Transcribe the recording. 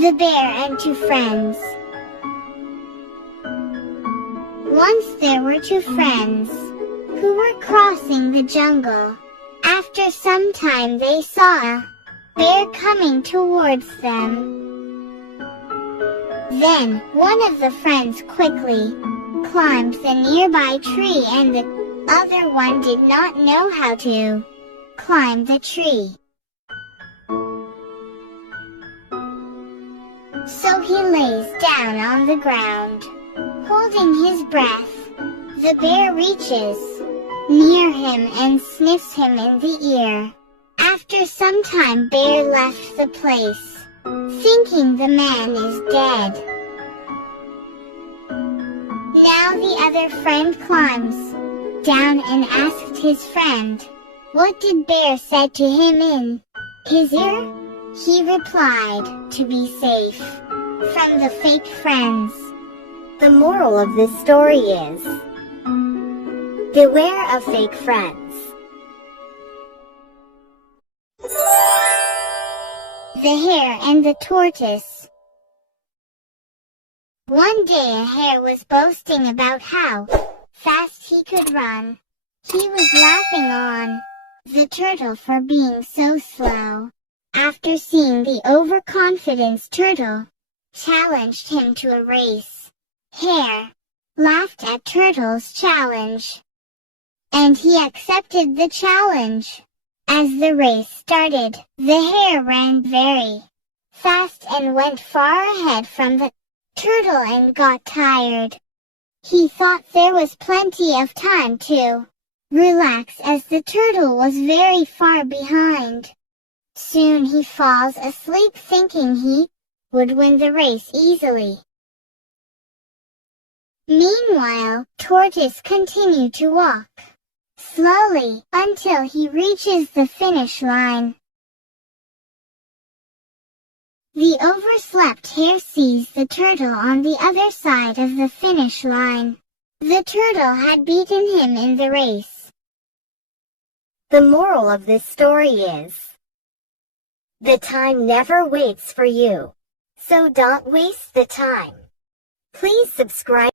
The Bear and Two Friends. Once there were two friends who were crossing the jungle. After some time they saw a bear coming towards them. Then one of the friends quickly climbed the nearby tree, and the other one did not know how to climb the tree. So he lays down on the ground, holding his breath. The bear reaches near him and sniffs him in the ear. After some time, Bear left the place, thinking the man is dead. Now the other friend climbs down and asked his friend, what did Bear said to him in his ear? He replied, to be safe from the fake friends. The moral of this story is, beware of fake friends. The Hare and the Tortoise. One day a hare was boasting about how fast he could run. He was laughing on the turtle for being so slow. After seeing the overconfident turtle challenged him to a race, Hare laughed at Turtle's challenge, and he accepted the challenge. As the race started, the hare ran very fast and went far ahead from the turtle and got tired. He thought there was plenty of time to relax as the turtle was very far behind. Soon he falls asleep thinking he would win the race easily. Meanwhile, Tortoise continued to walk slowly until he reaches the finish line. The overslept hare sees the turtle on the other side of the finish line. The turtle had beaten him in the race. The moral of this story is, the time never waits for you, so don't waste the time. Please subscribe.